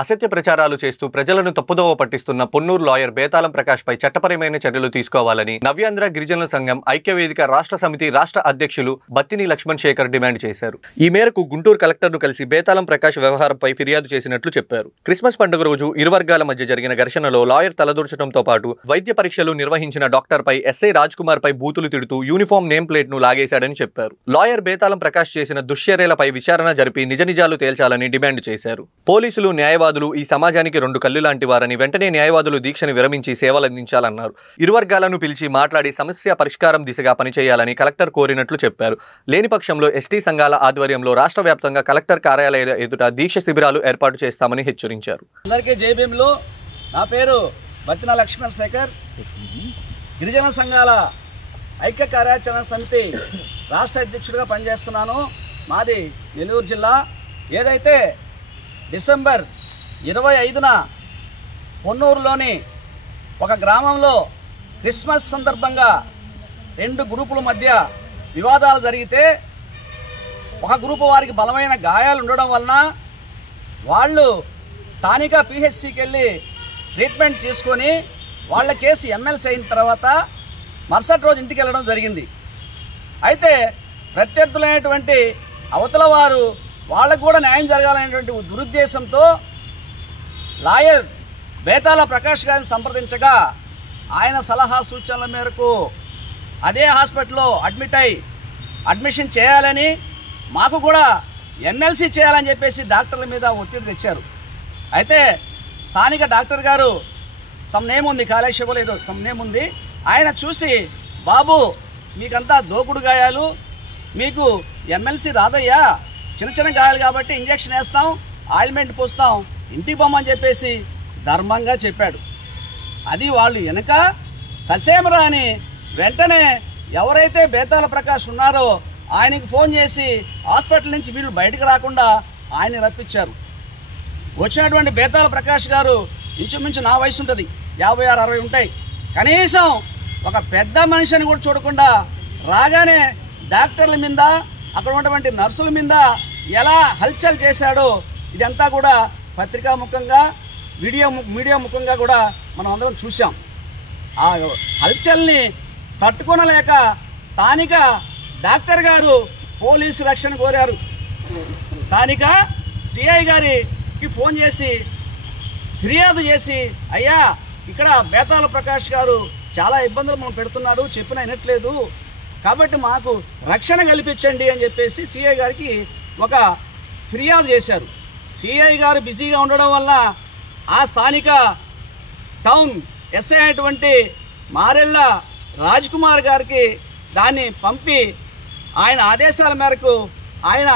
అసత్య ప్రచారాలు చేస్తూ ప్రజలను తప్పుదోవ పట్టిస్తున్న పొన్నూరు లాయర్ బేతాళం ప్రకాష్ పై చట్టపరమైన చర్యలు తీసుకోవాలని నవ్యాంధ్ర గిరిజనుల సంఘం ఐక్యవేదిక రాష్ట్ర సమితి రాష్ట్ర అధ్యక్షులు బత్తిని లక్ష్మణ్ శేఖర్ డిమాండ్ చేశారు. ఈ మేరకు గుంటూరు కలెక్టర్ను కలిసి బేతాళం ప్రకాష్ వ్యవహారంపై ఫిర్యాదు చేసినట్లు చెప్పారు. క్రిస్మస్ పండుగ రోజు ఇరు వర్గాల మధ్య జరిగిన ఘర్షణలో లాయర్ తలదూర్చడంతో పాటు వైద్య పరీక్షలు నిర్వహించిన డాక్టర్పై ఎస్ఐ రాజ్ కుమార్ పై బూతులు తిడుతూ యూనిఫామ్ నేమ్ ప్లేట్ ను లాగేశాడని చెప్పారు. లాయర్ బేతాళం ప్రకాష్ చేసిన దుశ్చర్యలపై విచారణ జరిపి నిజ నిజాలు తేల్చాలని డిమాండ్ చేశారు. పోలీసులు న్యాయవాదులు ఈ సమాజానికి రెండు కళ్ళు లాంటి వారని వెంటనే న్యాయవాదులు దీక్షను విరమించి సేవలందించాలన్నారు. ఇరు వర్గాలను పిలిచి మాట్లాడి సమస్య పరిష్కారం దిశగా పనిచేయాలని కలెక్టర్ కోరినట్లు చెప్పారు. లేని పక్షంలో ఎస్టీ సంఘాల ఆధ్వర్యంలో రాష్ట్ర వ్యాప్తంగా కలెక్టర్ కార్యాలయాల ఎదుట దీక్ష శిబిరాలు ఏర్పాటు చేస్తామని హెచ్చరించారు. అందరికీ జై భీములు. నా పేరు బత్తిన లక్ష్మణ్ శేఖర్. గిరిజన సంఘాల ఐక్య కార్యాచరణ సమితి రాష్ట్ర అధ్యక్షుడిగా పనిచేస్తున్నాను. మాది నెల్లూరు జిల్లా. ఏదైతే డిసెంబర్ 25న పొన్నూరులోని ఒక గ్రామంలో క్రిస్మస్ సందర్భంగా రెండు గ్రూపుల మధ్య వివాదాలు జరిగితే ఒక గ్రూపు వారికి బలమైన గాయాలు ఉండడం వలన వాళ్ళు స్థానిక పిహెచ్సికి వెళ్ళి ట్రీట్మెంట్ తీసుకొని వాళ్ళ కేసు ఎమ్మెల్సీ అయిన తర్వాత మరుసటి రోజు ఇంటికి వెళ్ళడం జరిగింది. అయితే ప్రత్యర్థులైనటువంటి అవతల వారు వాళ్ళకు కూడా న్యాయం జరగాలనేటువంటి దురుద్దేశంతో లాయర్ బేతాళ ప్రకాష్ గారిని సంప్రదించగా ఆయన సలహా సూచనల మేరకు అదే హాస్పిటల్లో అడ్మిషన్ చేయాలని, మాకు కూడా ఎమ్మెల్సీ చేయాలని చెప్పేసి డాక్టర్ల మీద ఒత్తిడి తెచ్చారు. అయితే స్థానిక డాక్టర్ గారు సమ్ నేమ్ ఉంది, కాళేశ్వరం లేదో సమ్ నేమ్ ఉంది, ఆయన చూసి బాబు మీకంతా దోకుడు గాయాలు, మీకు ఎమ్మెల్సీ రాదయ్యా, చిన్న చిన్న గాయాలు కాబట్టి ఇంజక్షన్ వేస్తాం, ఆయిల్మెంట్ పోస్తాం, ఇంటికి పోమని చెప్పేసి ధర్మంగా చెప్పాడు. అది వాళ్ళు వెనక ససేమరా అని వెంటనే ఎవరైతే బేతాళ ప్రకాష్ ఉన్నారో ఆయనకి ఫోన్ చేసి హాస్పిటల్ నుంచి వీళ్ళు బయటకు రాకుండా ఆయన రప్పించారు. వచ్చినటువంటి బేతాళ ప్రకాష్ గారు ఇంచుమించు నా వయసు ఉంటుంది, 56-60 ఉంటాయి. కనీసం ఒక పెద్ద మనిషిని కూడా చూడకుండా రాగానే డాక్టర్ల మీద అక్కడ ఉన్నటువంటి నర్సుల మీద ఎలా హల్చల్ చేశాడో ఇదంతా కూడా పత్రికా ముఖంగా మీడియా ముఖంగా కూడా మనం అందరం చూసాం. ఆ హల్చల్ని తట్టుకోనలేక స్థానిక డాక్టర్ గారు పోలీసు రక్షణ కోరారు. స్థానిక సిఐ గారికి ఫోన్ చేసి ఫిర్యాదు చేసి, అయ్యా ఇక్కడ బేతాళ ప్రకాష్ గారు చాలా ఇబ్బందులు మనం పెడుతున్నాడు, చెప్పినా వినట్లేదు, కాబట్టి మాకు రక్షణ కల్పించండి అని చెప్పేసి సిఐ గారికి ఒక ఫిర్యాదు చేశారు. సిఐ గారు బిజీగా ఉండడం వల్ల ఆ స్థానిక టౌన్ ఎస్ఐ అయినటువంటి మారెళ్ళ రాజ్ కుమార్ గారికి దాన్ని పంపి ఆయన ఆదేశాల మేరకు ఆయన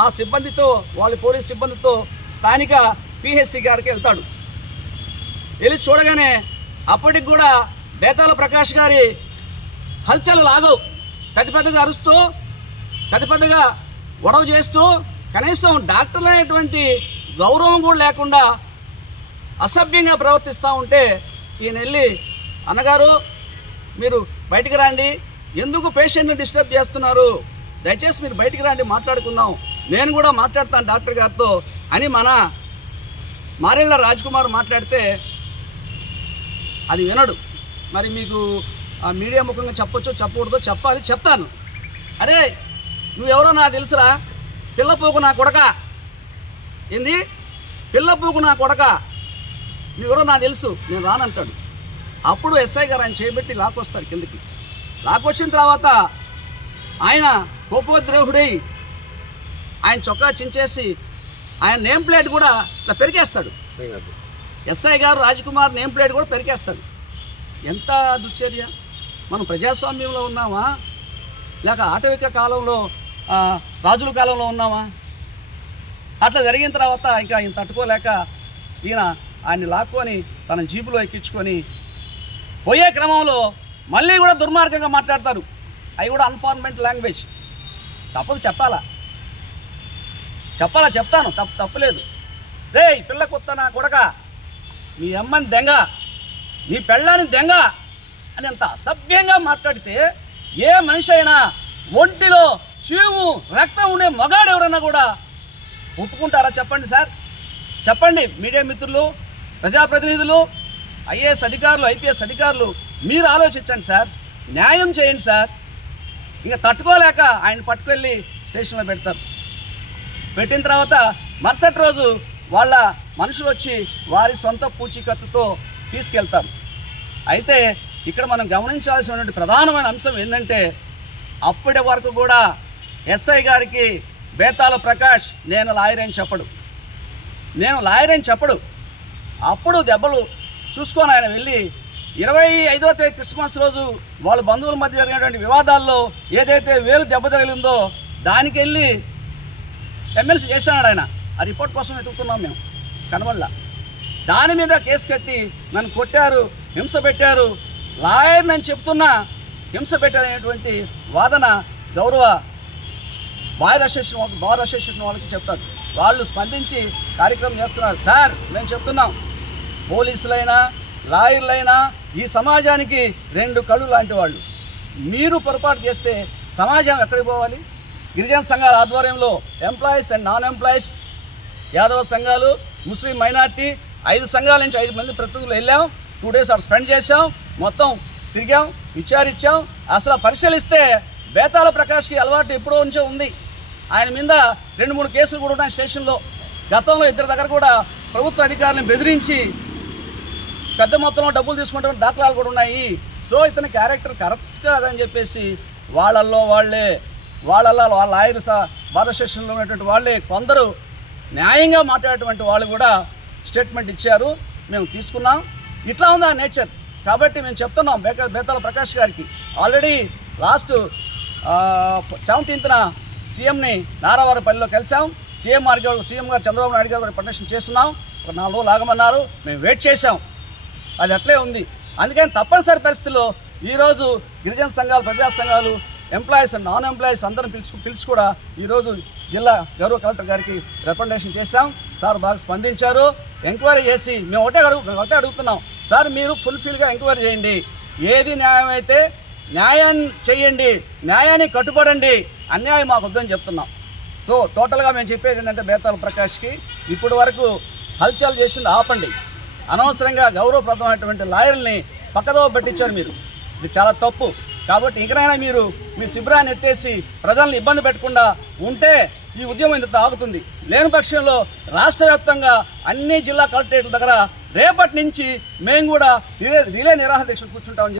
ఆ సిబ్బందితో, వాళ్ళ పోలీస్ సిబ్బందితో స్థానిక పిహెచ్సి గారికి వెళ్తాడు. వెళ్ళి చూడగానే అప్పటికి కూడా బేతాళ ప్రకాష్ గారి హల్చల్ లాగవు, పెద్దగా అరుస్తూ పెద్దగా గొడవ చేస్తూ కనీసం డాక్టర్లు అనేటువంటి గౌరవం కూడా లేకుండా అసభ్యంగా ప్రవర్తిస్తూ ఉంటే ఈయన వెళ్ళి, అన్నగారు మీరు బయటికి రండి, ఎందుకు పేషెంట్ని డిస్టర్బ్ చేస్తున్నారు, దయచేసి మీరు బయటికి రండి, మాట్లాడుకుందాం, నేను కూడా మాట్లాడతాను డాక్టర్ గారితో అని మన మారెళ్ళ రాజ్ కుమార్ మాట్లాడితే అది వినడు. మరి మీకు ఆ మీడియా ముఖంగా చెప్పొచ్చో చెప్పకూడదో చెప్పాలి, చెప్తాను. అరే నువ్వెవరో నాకు తెలుసురా, పిల్లపోకు నా కొడక, ఏంది పిల్లపోకు నా కొడక, నువ్వెవరో నాకు తెలుసు, నేను రానంటాడు. అప్పుడు ఎస్ఐ గారు ఆయన చేయబెట్టి లాక్కొస్తారు కిందకి. లాక్కొచ్చిన తర్వాత ఆయన కోపోద్రోహుడై ఆయన చొక్కా చించేసి ఆయన నేమ్ ప్లేట్ కూడా ఇట్లా పెరికేస్తాడు. ఎస్ఐ గారు రాజ్ కుమార్ నేమ్ ప్లేట్ కూడా పెరికేస్తాడు. ఎంత దుశ్చర్య! మనం ప్రజాస్వామ్యంలో ఉన్నామా లేక ఆటవిక కాలంలో రాజుల కాలంలో ఉన్నామా? అట్లా జరిగిన తర్వాత ఇంకా ఆయన తట్టుకోలేక ఆయన్ని లాక్కొని తన జీపులో ఎక్కించుకొని పోయే క్రమంలో మళ్ళీ కూడా దుర్మార్గంగా మాట్లాడతారు. అవి కూడా అన్ఫార్మేట్ లాంగ్వేజ్. తప్పదు, చెప్తాను, తప్పులేదు. రే పిల్ల కొత్త నా కొడక, మీ అమ్మని దెంగ, మీ పెళ్ళాన్ని దెంగ అని అంత అసభ్యంగా మాట్లాడితే ఏ మనిషి అయినా ఒంటిలో చీము రక్తం ఉండే మగాడు ఎవరన్నా కూడా ఒప్పుకుంటారా చెప్పండి సార్? చెప్పండి మీడియా మిత్రులు, ప్రజాప్రతినిధులు, ఐఏఎస్ అధికారులు, ఐపీఎస్ అధికారులు, మీరు ఆలోచించండి సార్, న్యాయం చేయండి సార్. ఇంకా తట్టుకోలేక ఆయన పట్టుకెళ్ళి స్టేషన్లో పెడతారు. పెట్టిన తర్వాత మరుసటి రోజు వాళ్ళ మనుషులు వచ్చి వారి సొంత పూచీకత్తుతో తీసుకెళ్తారు. అయితే ఇక్కడ మనం గమనించాల్సినటువంటి ప్రధానమైన అంశం ఏంటంటే, అప్పటి వరకు కూడా ఎస్ఐ గారికి బేతాళ ప్రకాష్ నేను లాయర్ అని చెప్పడు. అప్పుడు దెబ్బలు చూసుకొని ఆయన వెళ్ళి 25వ తేదీ క్రిస్మస్ రోజు వాళ్ళ బంధువుల మధ్య జరిగినటువంటి వివాదాల్లో ఏదైతే వేలు దెబ్బ తగిలిందో దానికి వెళ్ళి ఎమ్మెల్సీ చేశాడు ఆయన. ఆ రిపోర్ట్ కోసం వెతుకుతున్నాం మేము, కనబడలా. దాని మీద కేసు కట్టి నన్ను కొట్టారు, హింస పెట్టారు, లాయర్ నేను చెప్తున్నా హింస పెట్టారనేటువంటి వాదన గౌరవ బార్ అసోసియేషన్ వాళ్ళకి చెప్తారు. వాళ్ళు స్పందించి కార్యక్రమం చేస్తున్నారు. సార్ మేము చెప్తున్నాం, పోలీసులైనా లాయర్లైనా ఈ సమాజానికి 2 కళ్ళు లాంటి వాళ్ళు. మీరు పొరపాటు చేస్తే సమాజం ఎక్కడికి పోవాలి? గిరిజన సంఘాల ఆధ్వర్యంలో employees and non employees, Yadava సంఘాలు, ముస్లిం మైనార్టీ 5 సంఘాల నుంచి 5 మంది ప్రతినిధులు వెళ్ళాం. 2 days అక్కడ స్పెండ్ చేసాం, మొత్తం తిరిగాం, విచారించాం. అసలు పరిశీలిస్తే బేతాళ ప్రకాష్కి అలవాటు ఎప్పుడో నుంచో ఉంది. ఆయన మీద 2-3 కేసులు కూడా ఉన్నాయి స్టేషన్లో. గతంలో 2 దగ్గర కూడా ప్రభుత్వ అధికారులను బెదిరించి పెద్ద మొత్తంలో డబ్బులు తీసుకుంటున్న దాఖలాలు కూడా ఉన్నాయి. సో ఇతని క్యారెక్టర్ కరెక్ట్ కాదని చెప్పేసి వాళ్ళ లాయర్లు బార్ అసోసియేషన్లో ఉన్నటువంటి వాళ్ళే కొందరు న్యాయంగా మాట్లాడేటువంటి వాళ్ళు కూడా స్టేట్మెంట్ ఇచ్చారు, మేము తీసుకున్నాం. ఇట్లా ఉంది ఆ నేచర్. కాబట్టి మేము చెప్తున్నాం బేతాళ ప్రకాష్ గారికి ఆల్రెడీ లాస్ట్ 17th సీఎంని నారావారిపల్లిలో కలిసాం. సీఎం గారు చంద్రబాబు నాయుడు గారు పర్మిషన్ చేస్తున్నాం. ఒక 4 రోజులు ఆగమన్నారు, మేము వెయిట్ చేసాం. అది అట్లే ఉంది. అందుకని తప్పనిసరి పరిస్థితుల్లో ఈరోజు గిరిజన సంఘాలు, ప్రజా సంఘాలు, ఎంప్లాయీస్ అండ్ నాన్ ఎంప్లాయీస్ అందరం పిలిచి కూడా ఈరోజు జిల్లా గౌరవ కలెక్టర్ గారికి రికమెండేషన్ చేశాం. సార్ బాగా స్పందించారు. ఎంక్వైరీ చేసి మేము ఒకటే అడుగుతున్నాం, సార్ మీరు ఫుల్ఫిల్గా ఎంక్వైరీ చేయండి. ఏది న్యాయం అయితే న్యాయం చేయండి, న్యాయాన్ని కట్టుబడండి, అన్యాయం మాకు వద్దని చెప్తున్నాం. సో టోటల్గా మేము చెప్పేది ఏంటంటే బేతాళ ప్రకాష్కి ఇప్పటి వరకు హల్చల్ చేసింది ఆపండి. అనవసరంగా గౌరవప్రదమైనటువంటి లాయర్ని పక్కదో పట్టించారు మీరు. ఇది చాలా తప్పు. కాబట్టి ఇంకనైనా మీరు మీ శిబిరాన్ని ఎత్తేసి ప్రజల్ని ఇబ్బంది పెట్టకుండా ఉంటే ఈ ఉద్యమం ఇంత ఆగుతుంది. లేని పక్షంలో రాష్ట్ర వ్యాప్తంగా అన్ని జిల్లా కలెక్టరేట్ల దగ్గర రేపటి నుంచి మేము కూడా రిలే నిరాహార దీక్షలు కూర్చుంటామని